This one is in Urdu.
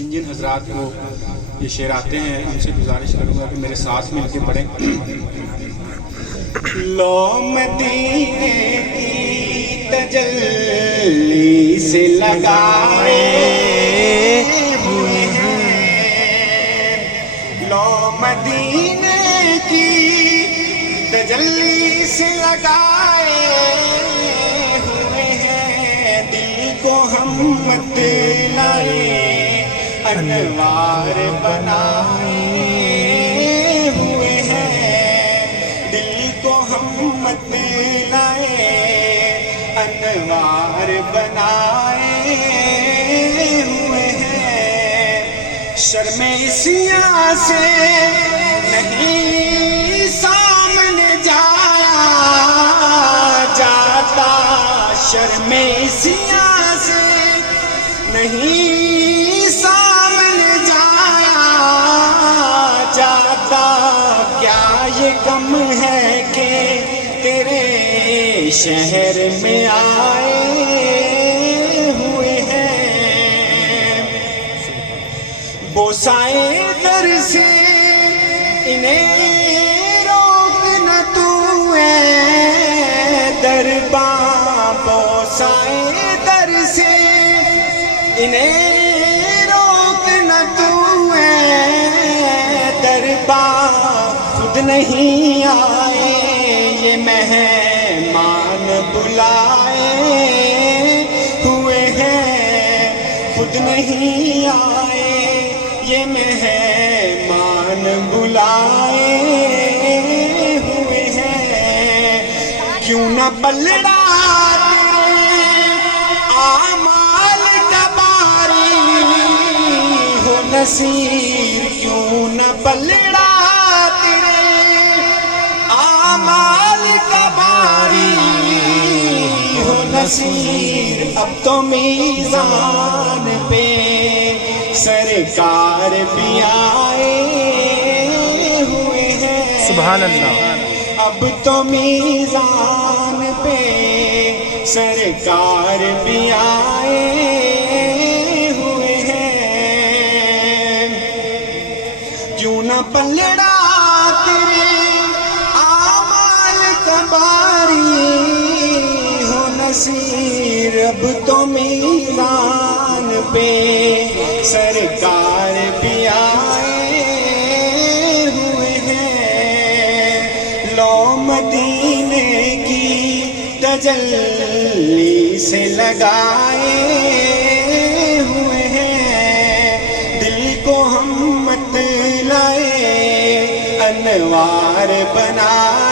جن جن حضرات کو یہ شعر آتے ہیں ان سے گزارش کروں گا کہ میرے ساتھ مل کے پڑھیں۔ لو مدینے کی تجلی سے لگائے ہوئے ہیں، لو مدینے کی تجلی سے لگائے ہوئے ہیں، دل کو ہم مت لائے انوار بنائے ہوئے ہیں، دل کو ہم مت لائے انوار بنائے ہوئے ہیں، شرم سیاہ سے نہیں سامنے جایا جاتا، شرم سیاہ سے نہیں سامنے جایا جاتا، کیا یہ کم ہے کہ تیرے شہر میں آئے ہوئے ہیں، بوسائے در سے انہیں روک نہ تو اے درباں، بوسائے در سے انہیں روک نہ تو اے درباں، خود نہیں آئے یہ مہمان بلائے ہوئے ہیں، خود نہیں آئے یہ مہمان بلائے ہوئے ہیں، کیوں نہ پلڑا اعمال کا باری ہو نصیر، کیوں نہ پلڑا اعمال کا باری ہو نصیر، اب تو میزان پہ سرکار بھی آئے ہوئے ہیں، سبحان اللہ، اب تو میزان پہ سرکار بھی آئے ہوئے ہیں، کیوں نہ پلڑا باری ہو نصیر، اب تو میزان پہ سرکار بھی آئے ہوئے ہیں، لو مدینے کی تجلی سے لگائے ہوئے ہیں، دل کو ہم مت لائے انوار بنائے